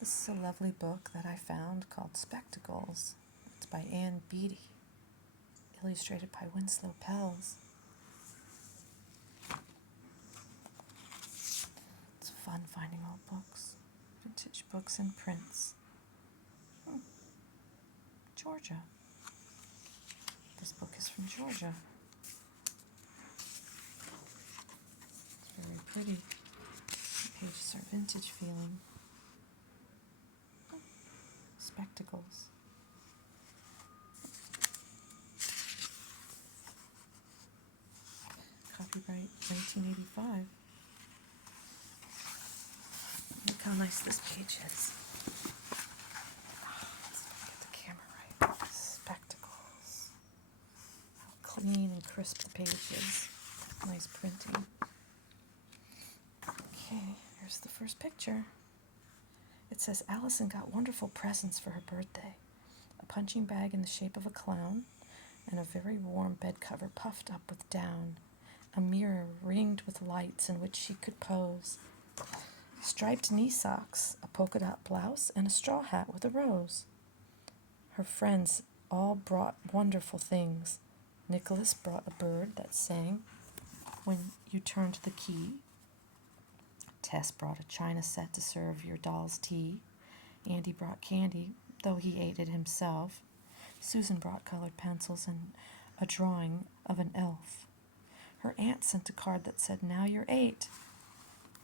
This is a lovely book that I found called Spectacles. It's by Anne Beattie, illustrated by Winslow Pells. It's fun finding old books, vintage books and prints. Georgia. This book is from Georgia. It's very pretty. The pages are vintage feeling. Spectacles. Copyright 1985. Look how nice this page is. Let's get the camera right. Spectacles. How clean and crisp the page is. Nice printing. Okay, here's the first picture. It says Allison got wonderful presents for her birthday. A punching bag in the shape of a clown, and a very warm bed cover puffed up with down. A mirror ringed with lights in which she could pose. Striped knee socks, a polka dot blouse, and a straw hat with a rose. Her friends all brought wonderful things. Nicholas brought a bird that sang when you turned the key. Tess brought a china set to serve your doll's tea. Andy brought candy, though he ate it himself. Susan brought colored pencils and a drawing of an elf. Her aunt sent a card that said, "Now you're 8.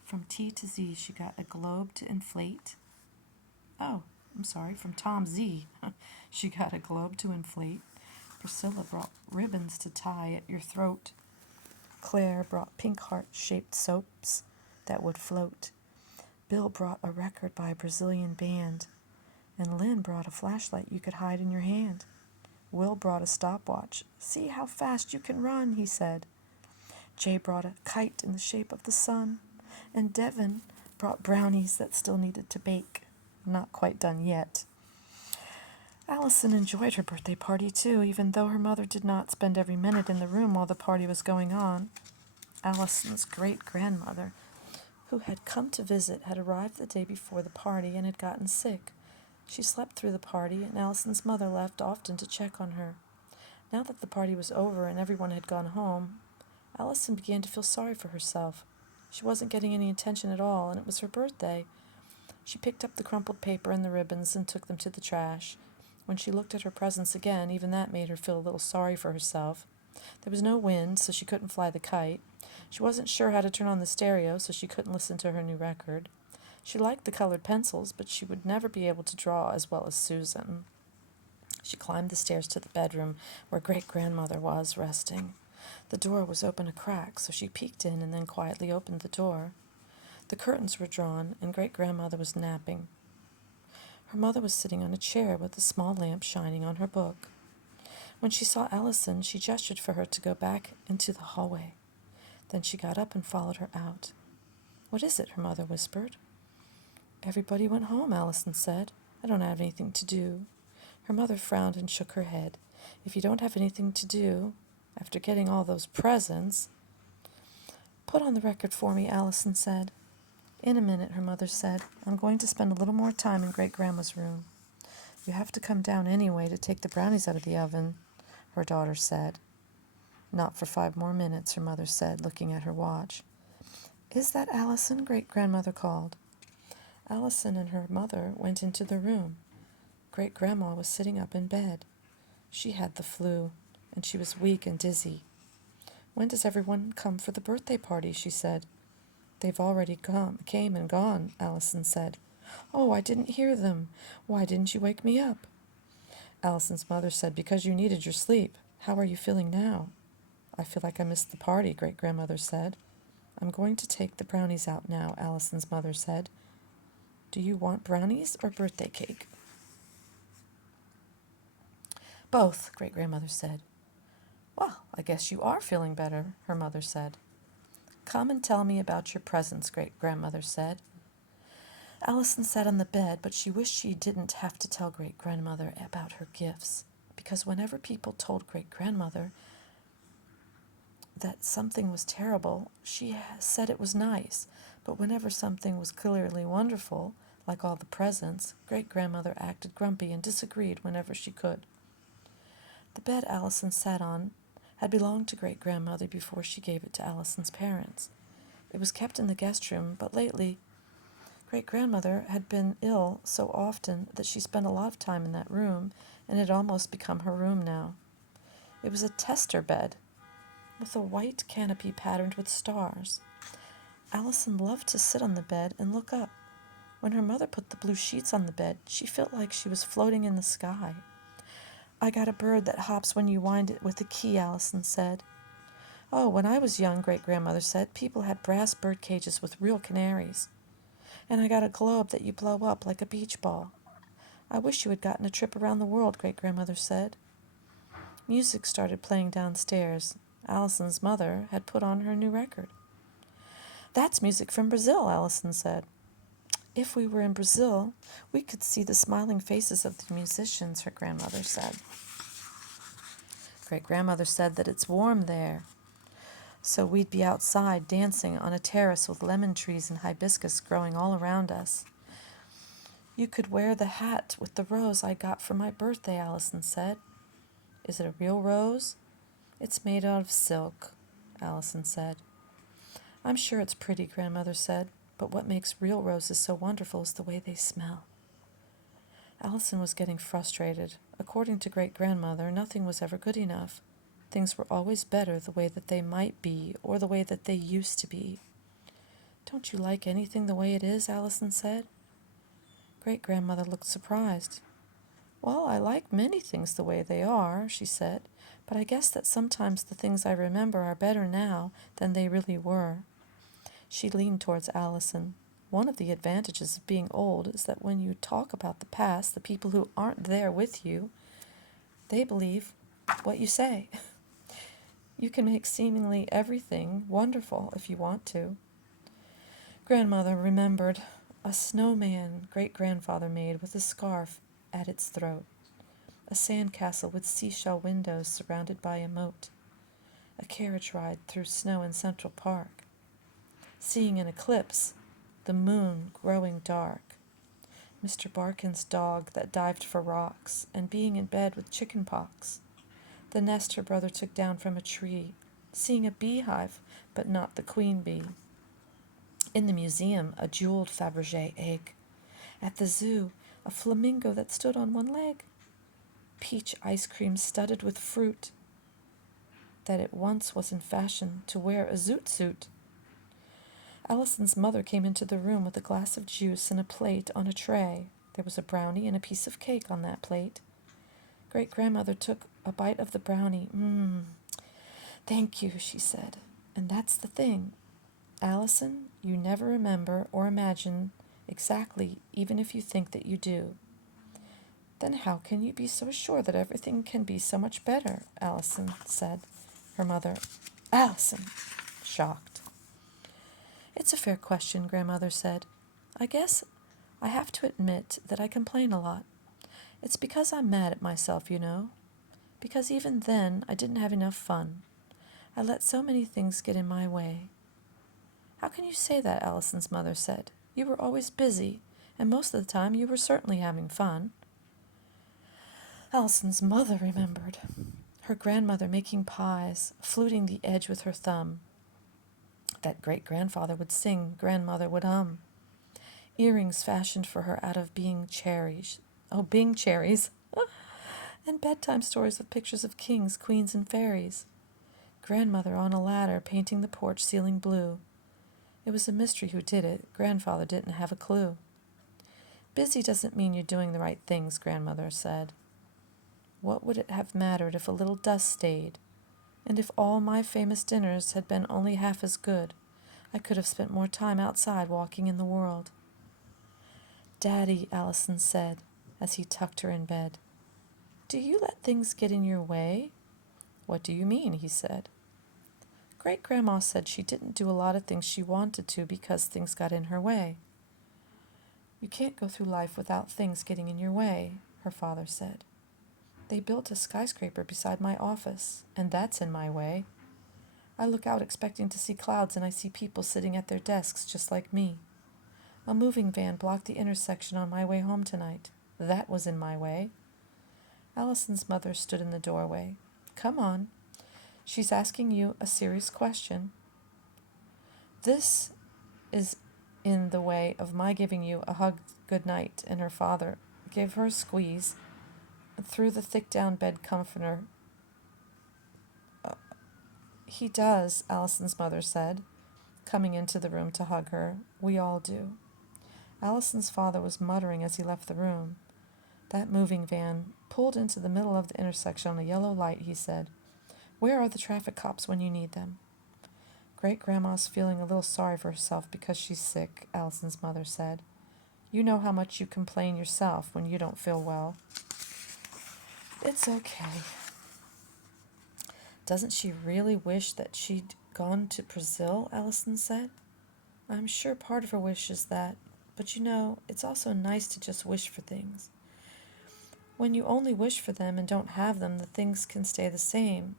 From T to Z, she got a globe to inflate. From Tom Z, she got a globe to inflate. Priscilla brought ribbons to tie at your throat. Claire brought pink heart-shaped soaps that would float. Bill brought a record by a Brazilian band. And Lynn brought a flashlight you could hide in your hand. Will brought a stopwatch. See how fast you can run, he said. Jay brought a kite in the shape of the sun. And Devin brought brownies that still needed to bake. Not quite done yet. Allison enjoyed her birthday party, too, even though her mother did not spend every minute in the room while the party was going on. Allison's great-grandmother, who had come to visit, had arrived the day before the party and had gotten sick. She slept through the party, and Allison's mother left often to check on her. Now that the party was over and everyone had gone home, Allison began to feel sorry for herself. She wasn't getting any attention at all, and it was her birthday. She picked up the crumpled paper and the ribbons and took them to the trash. When she looked at her presents again, even that made her feel a little sorry for herself. There was no wind, so she couldn't fly the kite. She wasn't sure how to turn on the stereo, so she couldn't listen to her new record. She liked the colored pencils, but she would never be able to draw as well as Susan. She climbed the stairs to the bedroom where great-grandmother was resting. The door was open a crack, so she peeked in and then quietly opened the door. The curtains were drawn, and great-grandmother was napping. Her mother was sitting on a chair with a small lamp shining on her book. When she saw Allison, she gestured for her to go back into the hallway. Then she got up and followed her out. "What is it?" her mother whispered. "Everybody went home," Allison said. "I don't have anything to do." Her mother frowned and shook her head. "If you don't have anything to do, after getting all those presents—" "Put on the record for me," Allison said. "In a minute," her mother said. "I'm going to spend a little more time in Great-Grandma's room." "You have to come down anyway to take the brownies out of the oven," her daughter said. "Not for 5 more minutes," her mother said, looking at her watch. "Is that Allison?" Great-Grandmother called. Allison and her mother went into the room. Great-Grandma was sitting up in bed. She had the flu, and she was weak and dizzy. "When does everyone come for the birthday party?" she said. "They've already came and gone," Allison said. "Oh, I didn't hear them. Why didn't you wake me up?" Allison's mother said, "Because you needed your sleep. How are you feeling now?" "I feel like I missed the party," Great-Grandmother said. "I'm going to take the brownies out now," Allison's mother said. "Do you want brownies or birthday cake?" "Both," Great-Grandmother said. "Well, I guess you are feeling better," her mother said. "Come and tell me about your presents," Great-Grandmother said. Allison sat on the bed, but she wished she didn't have to tell Great-Grandmother about her gifts, because whenever people told Great-Grandmother that something was terrible, she said it was nice, but whenever something was clearly wonderful, Like all the presents, great-grandmother acted grumpy and disagreed whenever she could. The bed Allison sat on had belonged to great-grandmother before she gave it to Allison's parents. It was kept in the guest room, but lately great-grandmother had been ill so often that she spent a lot of time in that room, and it had almost become her room now. It was a tester bed, with a white canopy patterned with stars. Allison loved to sit on the bed and look up. When her mother put the blue sheets on the bed, she felt like she was floating in the sky. "I got a bird that hops when you wind it with a key," Allison said. "Oh, when I was young," great-grandmother said, "people had brass bird cages with real canaries. And I got a globe that you blow up like a beach ball. I wish you had gotten a trip around the world," great-grandmother said. Music started playing downstairs. Allison's mother had put on her new record. "That's music from Brazil," Allison said. "If we were in Brazil, we could see the smiling faces of the musicians," her grandmother said. Great-grandmother said that it's warm there, so we'd be outside dancing on a terrace with lemon trees and hibiscus growing all around us. "You could wear the hat with the rose I got for my birthday," Allison said. "Is it a real rose?" "It's made out of silk," Allison said. "I'm sure it's pretty," grandmother said, "but what makes real roses so wonderful is the way they smell." Allison was getting frustrated. According to great-grandmother, nothing was ever good enough. Things were always better the way that they might be, or the way that they used to be. "Don't you like anything the way it is?" Allison said. Great-grandmother looked surprised. "Well, I like many things the way they are," she said, "but I guess that sometimes the things I remember are better now than they really were." She leaned towards Allison. "One of the advantages of being old is that when you talk about the past, the people who aren't there with you, they believe what you say. You can make seemingly everything wonderful if you want to." Grandmother remembered a snowman great-grandfather made with a scarf at its throat, a sandcastle with seashell windows surrounded by a moat, a carriage ride through snow in Central Park, seeing an eclipse, the moon growing dark, Mr. Barkin's dog that dived for rocks, and being in bed with chicken pox, the nest her brother took down from a tree, seeing a beehive, but not the queen bee. In the museum, a jeweled Fabergé egg. At the zoo, a flamingo that stood on one leg. Peach ice cream studded with fruit. That it once was in fashion to wear a zoot suit. Allison's mother came into the room with a glass of juice and a plate on a tray. There was a brownie and a piece of cake on that plate. Great-grandmother took a bite of the brownie. "Thank you," she said. "And that's the thing, Allison, you never remember or imagine exactly, even if you think that you do." "Then how can you be so sure that everything can be so much better?" Allison said. Her mother, "Allison!" shocked. "It's a fair question," grandmother said. "I guess I have to admit that I complain a lot. It's because I'm mad at myself, you know. Because even then I didn't have enough fun. I let so many things get in my way." "How can you say that?" Allison's mother said. "You were always busy, and most of the time you were certainly having fun." Allison's mother remembered her grandmother making pies, fluting the edge with her thumb. That great-grandfather would sing, grandmother would hum. Earrings fashioned for her out of Bing cherries. Bing cherries. And bedtime stories with pictures of kings, queens, and fairies. Grandmother on a ladder painting the porch ceiling blue. It was a mystery who did it. Grandfather didn't have a clue. "Busy doesn't mean you're doing the right things," grandmother said. "What would it have mattered if a little dust stayed? And if all my famous dinners had been only half as good, I could have spent more time outside walking in the world." "Daddy," Allison said, as he tucked her in bed, "do you let things get in your way?" "What do you mean?" he said. "Great-grandma said she didn't do a lot of things she wanted to because things got in her way." "You can't go through life without things getting in your way," her father said. "They built a skyscraper beside my office, and that's in my way. I look out expecting to see clouds, and I see people sitting at their desks just like me. A moving van blocked the intersection on my way home tonight. That was in my way. Allison's mother stood in the doorway. Come on. She's asking you a serious question. This is in the way of my giving you a hug good night, and her father gave her a squeeze and threw the thick down bed comforter. He does, Allison's mother said, coming into the room to hug her. We all do. Allison's father was muttering as he left the room. That moving van pulled into the middle of the intersection on a yellow light, he said. Where are the traffic cops when you need them? Great-grandma's feeling a little sorry for herself because she's sick, Allison's mother said. You know how much you complain yourself when you don't feel well. It's okay. Doesn't she really wish that she'd gone to Brazil, Allison said. I'm sure part of her wish is that, but you know, it's also nice to just wish for things. When you only wish for them and don't have them, the things can stay the same.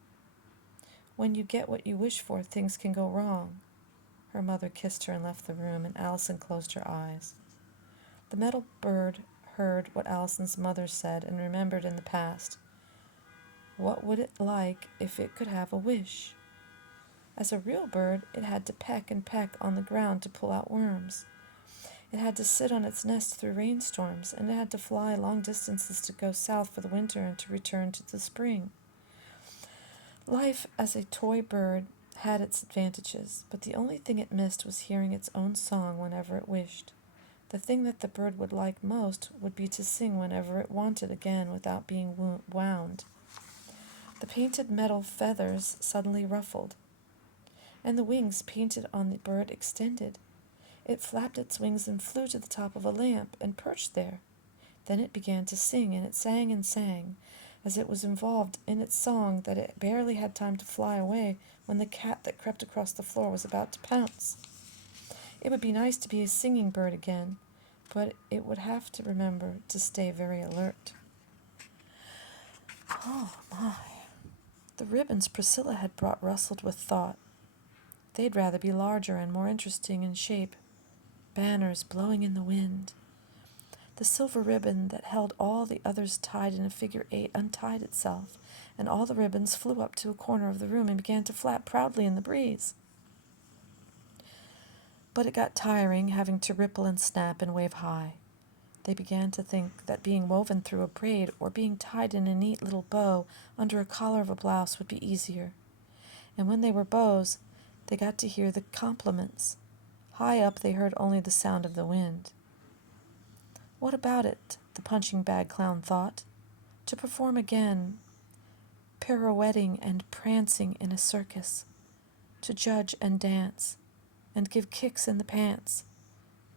When you get what you wish for, things can go wrong. Her mother kissed her and left the room, and Allison closed her eyes. The metal bird heard what Allison's mother said and remembered in the past. What would it like if it could have a wish? As a real bird, it had to peck and peck on the ground to pull out worms. It had to sit on its nest through rainstorms, and it had to fly long distances to go south for the winter and to return to the spring. Life as a toy bird had its advantages, but the only thing it missed was hearing its own song whenever it wished. The thing that the bird would like most would be to sing whenever it wanted again without being wound. The painted metal feathers suddenly ruffled, and the wings painted on the bird extended. It flapped its wings and flew to the top of a lamp and perched there. Then it began to sing, and it sang and sang, as it was involved in its song that it barely had time to fly away when the cat that crept across the floor was about to pounce. It would be nice to be a singing bird again, but it would have to remember to stay very alert. Oh, my. The ribbons Priscilla had brought rustled with thought. They'd rather be larger and more interesting in shape. Banners blowing in the wind. The silver ribbon that held all the others tied in a figure 8 untied itself, and all the ribbons flew up to a corner of the room and began to flap proudly in the breeze. But it got tiring, having to ripple and snap and wave high. They began to think that being woven through a braid or being tied in a neat little bow under a collar of a blouse would be easier. And when they were bows, they got to hear the compliments. High up they heard only the sound of the wind. What about it, the punching bag clown thought, to perform again, pirouetting and prancing in a circus, to judge and dance, and give kicks in the pants,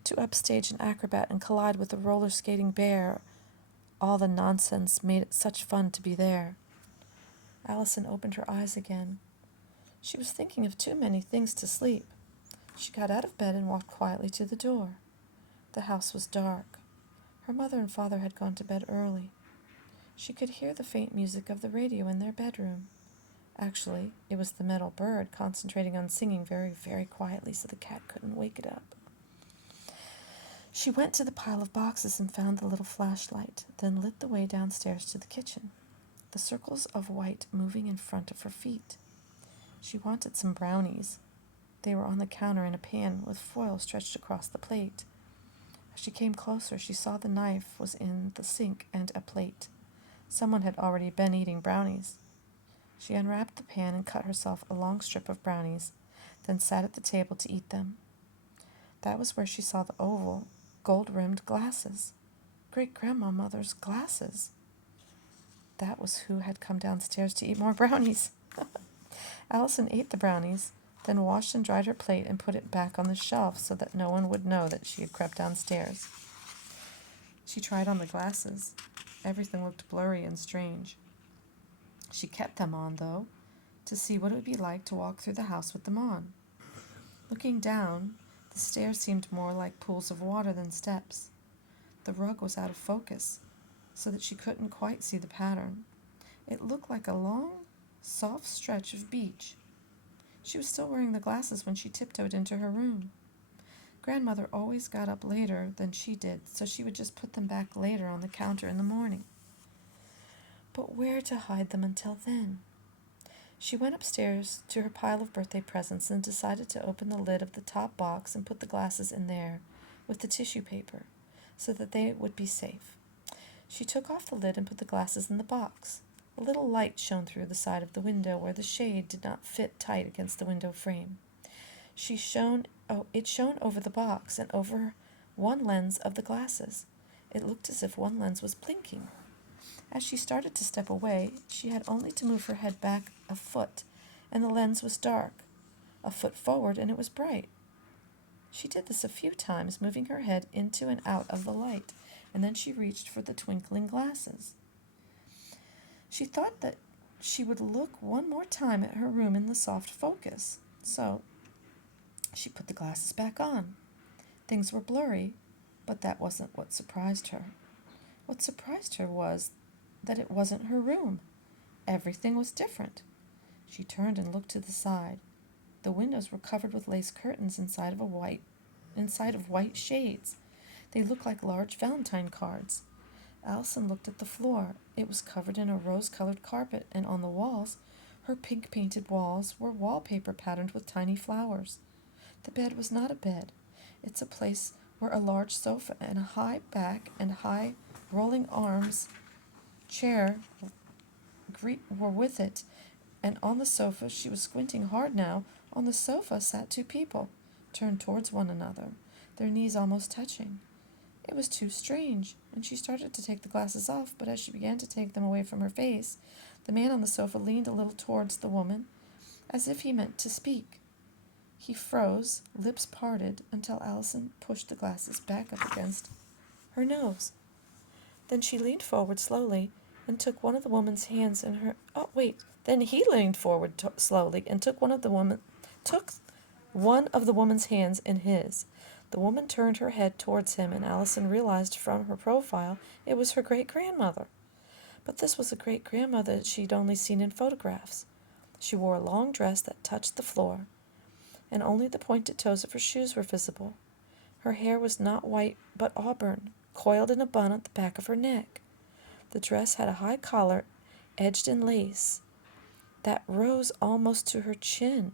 to upstage an acrobat and collide with a roller skating bear. All the nonsense made it such fun to be there. Allison opened her eyes again. She was thinking of too many things to sleep. She got out of bed and walked quietly to the door. The house was dark. Her mother and father had gone to bed early. She could hear the faint music of the radio in their bedroom. Actually, it was the metal bird concentrating on singing very, very quietly so the cat couldn't wake it up. She went to the pile of boxes and found the little flashlight, then lit the way downstairs to the kitchen, the circles of white moving in front of her feet. She wanted some brownies. They were on the counter in a pan with foil stretched across the plate. As she came closer, she saw the knife was in the sink and a plate. Someone had already been eating brownies. She unwrapped the pan and cut herself a long strip of brownies, then sat at the table to eat them. That was where she saw the oval, gold-rimmed glasses. Great-grandma Mother's glasses. That was who had come downstairs to eat more brownies. Allison ate the brownies, then washed and dried her plate and put it back on the shelf so that no one would know that she had crept downstairs. She tried on the glasses. Everything looked blurry and strange. She kept them on, though, to see what it would be like to walk through the house with them on. Looking down, the stairs seemed more like pools of water than steps. The rug was out of focus, so that she couldn't quite see the pattern. It looked like a long, soft stretch of beach. She was still wearing the glasses when she tiptoed into her room. Grandmother always got up later than she did, so she would just put them back later on the counter in the morning. But where to hide them until then? She went upstairs to her pile of birthday presents and decided to open the lid of the top box and put the glasses in there with the tissue paper so that they would be safe. She took off the lid and put the glasses in the box. A little light shone through the side of the window where the shade did not fit tight against the window frame. It shone over the box and over one lens of the glasses. It looked as if one lens was blinking. As she started to step away, she had only to move her head back a foot, and the lens was dark. A foot forward, and it was bright. She did this a few times, moving her head into and out of the light, and then she reached for the twinkling glasses. She thought that she would look one more time at her room in the soft focus, so she put the glasses back on. Things were blurry, but that wasn't what surprised her. What surprised her was that it wasn't her room. Everything was different. She turned and looked to the side. The windows were covered with lace curtains inside of white shades. They looked like large Valentine cards. Allison looked at the floor. It was covered in a rose-colored carpet, and on the walls, her pink-painted walls, were wallpaper patterned with tiny flowers. The bed was not a bed. It's a place where a large sofa and a high back and high rolling arms chair were with it, and on the sofa, she was squinting hard now, on the sofa sat two people, turned towards one another, their knees almost touching. It was too strange, and she started to take the glasses off, but as she began to take them away from her face, the man on the sofa leaned a little towards the woman, as if he meant to speak. He froze, lips parted, until Allison pushed the glasses back up against her nose. Then she leaned forward slowly and took one of the woman's hands in her... Then he leaned forward slowly and took one of the woman's hands in his. The woman turned her head towards him, and Allison realized from her profile it was her great-grandmother. But this was a great-grandmother that she'd only seen in photographs. She wore a long dress that touched the floor, and only the pointed toes of her shoes were visible. Her hair was not white but auburn, coiled in a bun at the back of her neck. The dress had a high collar edged in lace that rose almost to her chin.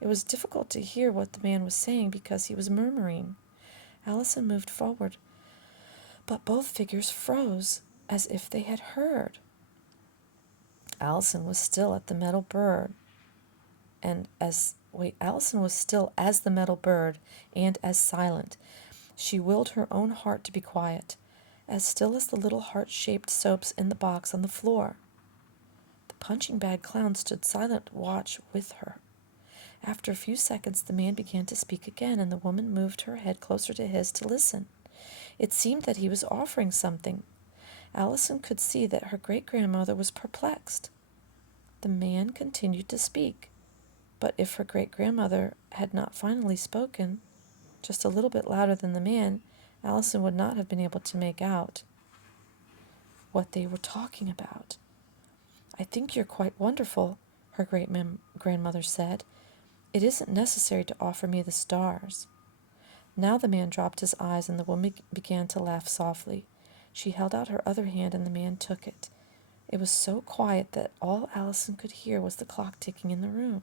It was difficult to hear what the man was saying because he was murmuring. Allison moved forward, but both figures froze as if they had heard. Allison was still as the metal bird, and as silent. She willed her own heart to be quiet, as still as the little heart-shaped soaps in the box on the floor. The punching bag clown stood silent watch with her. After a few seconds, the man began to speak again, and the woman moved her head closer to his to listen. It seemed that he was offering something. Allison could see that her great-grandmother was perplexed. The man continued to speak, but if her great-grandmother had not finally spoken, just a little bit louder than the man, Allison would not have been able to make out what they were talking about. "I think you're quite wonderful," her great-grandmother said. "It isn't necessary to offer me the stars." Now the man dropped his eyes, and the woman began to laugh softly. She held out her other hand, and the man took it. It was so quiet that all Allison could hear was the clock ticking in the room.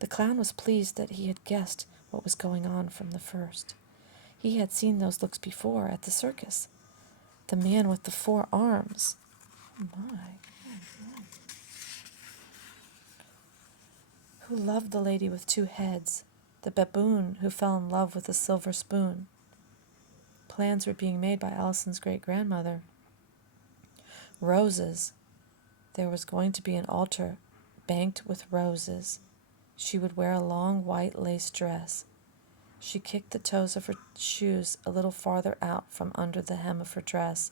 The clown was pleased that he had guessed what was going on from the first. He had seen those looks before at the circus. The man with the 4 arms. Oh my. Who loved the lady with 2 heads. The baboon who fell in love with a silver spoon. Plans were being made by Allison's great-grandmother. Roses. There was going to be an altar banked with roses. She would wear a long white lace dress. She kicked the toes of her shoes a little farther out from under the hem of her dress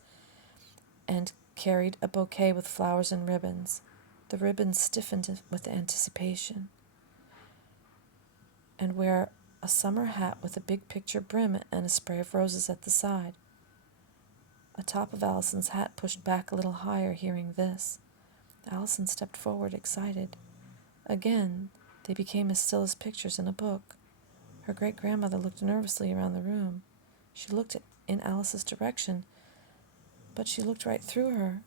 and carried a bouquet with flowers and ribbons. The ribbons stiffened with anticipation. And wear a summer hat with a big picture brim and a spray of roses at the side. A top of Allison's hat pushed back a little higher, hearing this. Allison stepped forward, excited. Again, they became as still as pictures in a book. Her great-grandmother looked nervously around the room. She looked in Alice's direction, but she looked right through her.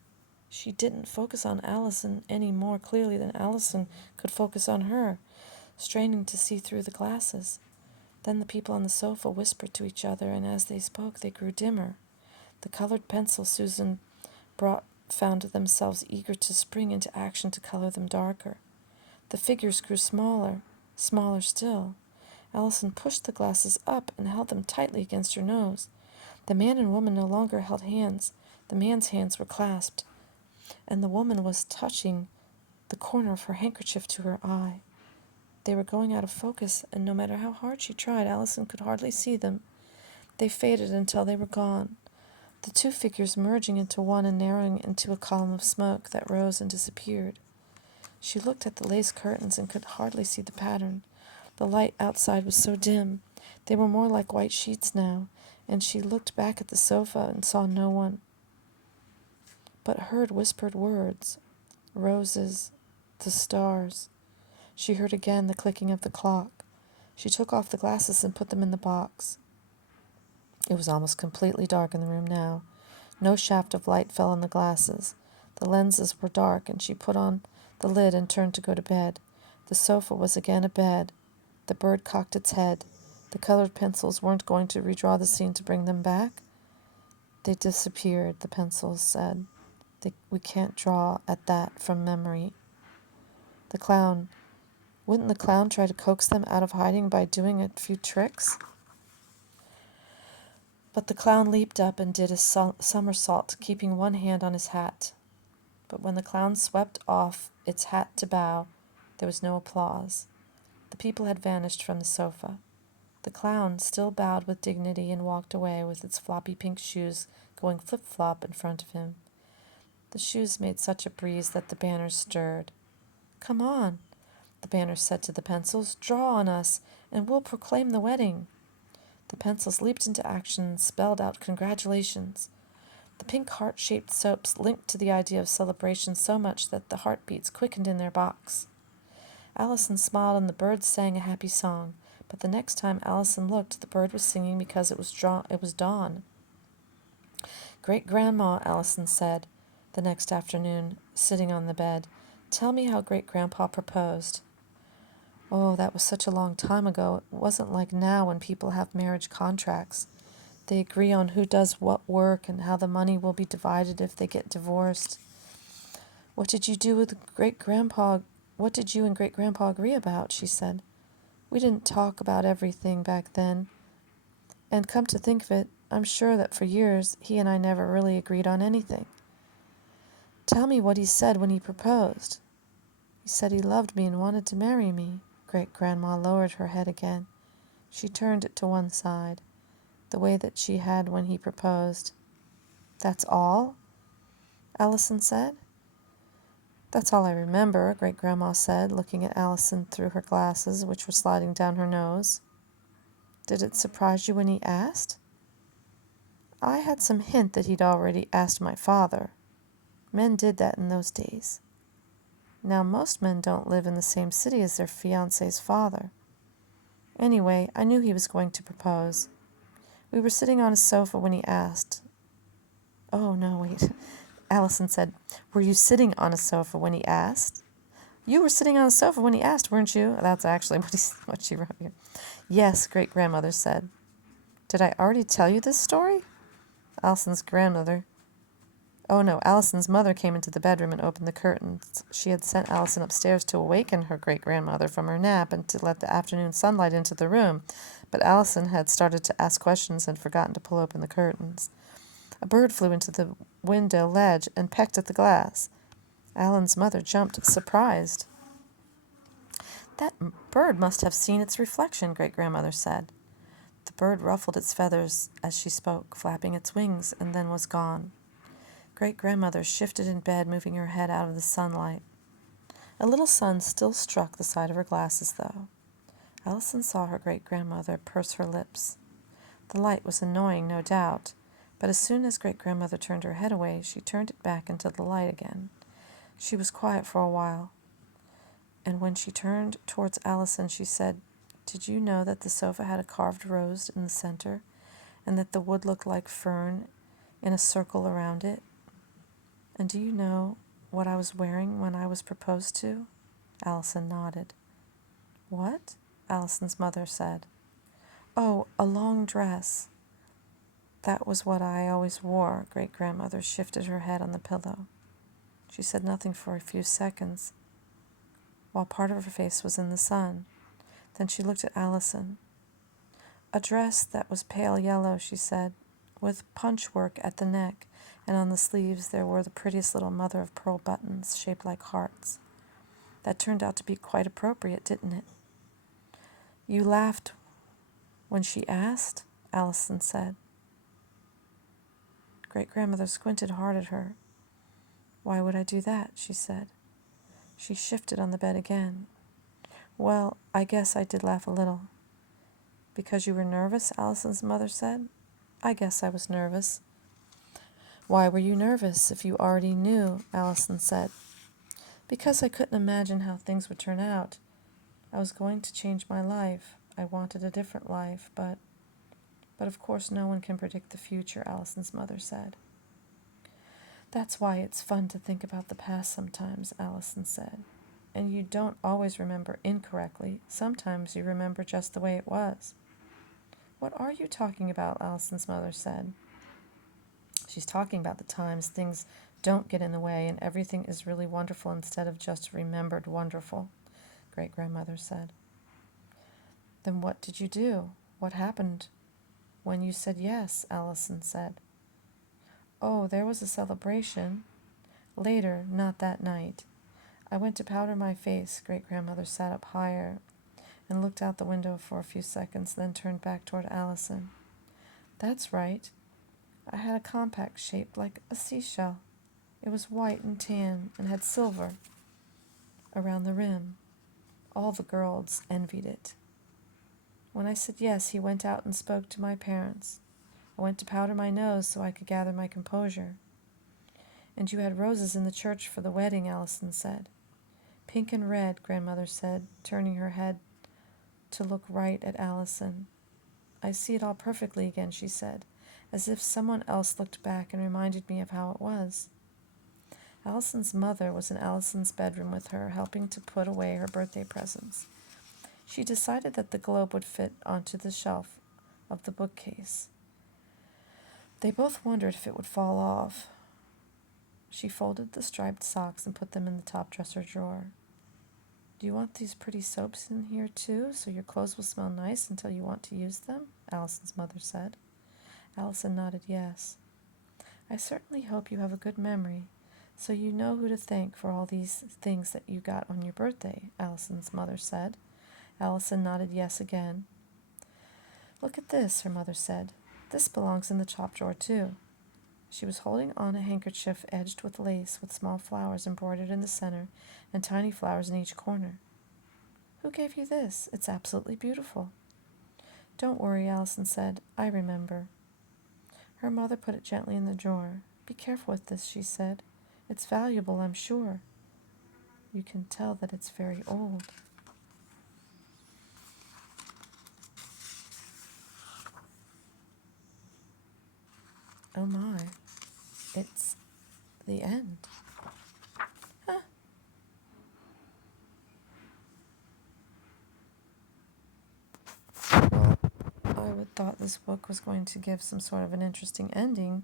She didn't focus on Allison any more clearly than Allison could focus on her, straining to see through the glasses. Then the people on the sofa whispered to each other, and as they spoke, they grew dimmer. The colored pencils Susan brought found themselves eager to spring into action to color them darker. The figures grew smaller, smaller still. Allison pushed the glasses up and held them tightly against her nose. The man and woman no longer held hands. The man's hands were clasped, and the woman was touching the corner of her handkerchief to her eye. They were going out of focus, and no matter how hard she tried, Allison could hardly see them. They faded until they were gone, the two figures merging into one and narrowing into a column of smoke that rose and disappeared. She looked at the lace curtains and could hardly see the pattern. The light outside was so dim. They were more like white sheets now, and she looked back at the sofa and saw no one, but heard whispered words. Roses, the stars. She heard again the clicking of the clock. She took off the glasses and put them in the box. It was almost completely dark in the room now. No shaft of light fell on the glasses. The lenses were dark, and she put on the lid and turned to go to bed. The sofa was again a bed. The bird cocked its head. The colored pencils weren't going to redraw the scene to bring them back. They disappeared, the pencils said. We can't draw at that from memory. The clown. Wouldn't the clown try to coax them out of hiding by doing a few tricks? But the clown leaped up and did a somersault, keeping one hand on his hat. But when the clown swept off its hat to bow, there was no applause. The people had vanished from the sofa. The clown still bowed with dignity and walked away with its floppy pink shoes going flip-flop in front of him. The shoes made such a breeze that the banners stirred. "Come on," the banners said to the pencils. "Draw on us, and we'll proclaim the wedding." The pencils leaped into action and spelled out congratulations. The pink heart-shaped soaps linked to the idea of celebration so much that the heartbeats quickened in their box. Allison smiled and the birds sang a happy song, but the next time Allison looked, the bird was singing because it was dawn. "Great-Grandma," Allison said the next afternoon, sitting on the bed, "tell me how Great-Grandpa proposed." "Oh, that was such a long time ago. It wasn't like now when people have marriage contracts. They agree on who does what work and how the money will be divided if they get divorced." What did you and Great-Grandpa agree about?" she said. "We didn't talk about everything back then. And come to think of it, I'm sure that for years he and I never really agreed on anything." "Tell me what he said when he proposed." "He said he loved me and wanted to marry me." Great-Grandma lowered her head again. She turned it to one side, the way that she had when he proposed. "That's all?" Allison said. "That's all I remember," Great-Grandma said, looking at Allison through her glasses, which were sliding down her nose. "Did it surprise you when he asked?" "I had some hint that he'd already asked my father. Men did that in those days. Now most men don't live in the same city as their fiancé's father. Anyway, I knew he was going to propose. We were sitting on a sofa when he asked." "Oh, no, wait," Allison said. "Were you sitting on a sofa when he asked?" "You were sitting on a sofa when he asked, weren't you?" That's actually what she wrote here. "Yes," Great-Grandmother said. "Did I already tell you this story?" Allison's mother came into the bedroom and opened the curtains. She had sent Allison upstairs to awaken her great-grandmother from her nap and to let the afternoon sunlight into the room, but Allison had started to ask questions and forgotten to pull open the curtains. A bird flew into the window ledge and pecked at the glass. Alan's mother jumped, surprised. "That bird must have seen its reflection," Great-Grandmother said. The bird ruffled its feathers as she spoke, flapping its wings, and then was gone. Great-Grandmother shifted in bed, moving her head out of the sunlight. A little sun still struck the side of her glasses, though. Allison saw her great-grandmother purse her lips. The light was annoying, no doubt, but as soon as Great-Grandmother turned her head away, she turned it back into the light again. She was quiet for a while, and when she turned towards Allison, she said, Did you know that the sofa had a carved rose in the center, and that the wood looked like fern in a circle around it? And do you know what I was wearing when I was proposed to? Allison nodded. What? Allison's mother said. Oh, a long dress. That was what I always wore. Great-grandmother shifted her head on the pillow. She said nothing for a few seconds, while part of her face was in the sun. Then she looked at Allison. A dress that was pale yellow, she said, with punchwork at the neck, and on the sleeves there were the prettiest little mother-of-pearl buttons shaped like hearts. That turned out to be quite appropriate, didn't it? You laughed when she asked? Allison said. Great-grandmother squinted hard at her. Why would I do that? She said. She shifted on the bed again. Well, I guess I did laugh a little. Because you were nervous? Allison's mother said. I guess I was nervous. Why were you nervous if you already knew? Allison said. Because I couldn't imagine how things would turn out. I was going to change my life. I wanted a different life, but of course no one can predict the future, Allison's mother said. That's why it's fun to think about the past sometimes, Allison said. And you don't always remember incorrectly. Sometimes you remember just the way it was. What are you talking about? Allison's mother said. She's talking about the times things don't get in the way and everything is really wonderful instead of just remembered wonderful, Great-grandmother said. Then what did you do? What happened when you said yes? Allison said. Oh, there was a celebration. Later, not that night. I went to powder my face. Great-grandmother sat up higher and looked out the window for a few seconds, then turned back toward Allison. That's right. I had a compact shaped like a seashell. It was white and tan and had silver around the rim. All the girls envied it. When I said yes, he went out and spoke to my parents. I went to powder my nose so I could gather my composure. And you had roses in the church for the wedding, Allison said. Pink and red, Grandmother said, turning her head to look right at Allison. I see it all perfectly again, she said, as if someone else looked back and reminded me of how it was. Allison's mother was in Allison's bedroom with her, helping to put away her birthday presents. She decided that the globe would fit onto the shelf of the bookcase. They both wondered if it would fall off. She folded the striped socks and put them in the top dresser drawer. Do you want these pretty soaps in here too, so your clothes will smell nice until you want to use them? Allison's mother said. Allison nodded yes. I certainly hope you have a good memory, so you know who to thank for all these things that you got on your birthday, Allison's mother said. Allison nodded yes again. Look at this, her mother said. This belongs in the top drawer too. She was holding on a handkerchief edged with lace with small flowers embroidered in the center and tiny flowers in each corner. Who gave you this? It's absolutely beautiful. Don't worry, Allison said. I remember. Her mother put it gently in the drawer. Be careful with this, she said. It's valuable, I'm sure. You can tell that it's very old. Oh my, it's the end. Huh. Well, I would thought this book was going to give some sort of an interesting ending.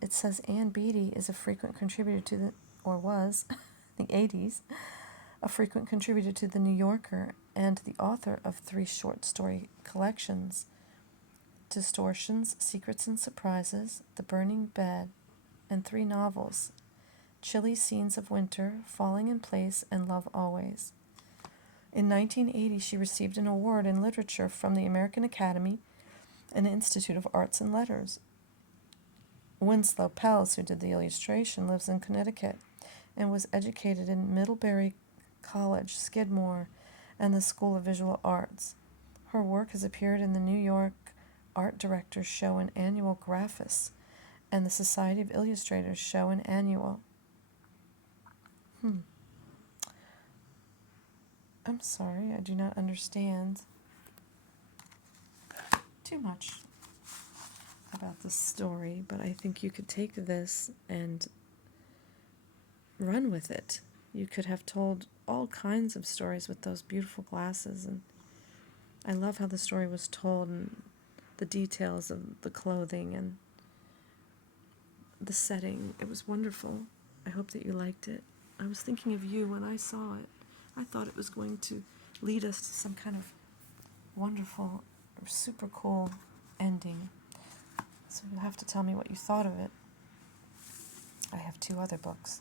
It says Ann Beattie is a frequent contributor to the, or was, the 80s, a frequent contributor to The New Yorker and the author of 3 short story collections, Distortions, Secrets and Surprises, The Burning Bed, and 3 novels, Chilly Scenes of Winter, Falling in Place, and Love Always. In 1980, she received an award in literature from the American Academy and Institute of Arts and Letters. Winslow Pels, who did the illustration, lives in Connecticut and was educated in Middlebury College, Skidmore, and the School of Visual Arts. Her work has appeared in the New York Art Directors Show and Annual Graphis, and the Society of Illustrators Show and Annual. I'm sorry, I do not understand too much about this story, but I think you could take this and run with it. You could have told all kinds of stories with those beautiful glasses, and I love how the story was told and the details of the clothing and the setting. It was wonderful. I hope that you liked it. I was thinking of you when I saw it. I thought it was going to lead us to some kind of wonderful, super cool ending. So you'll have to tell me what you thought of it. I have 2 other books,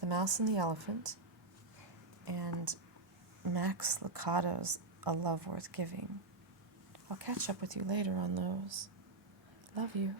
The Mouse and the Elephant and Max Lucado's A Love Worth Giving. I'll catch up with you later on those. Love you.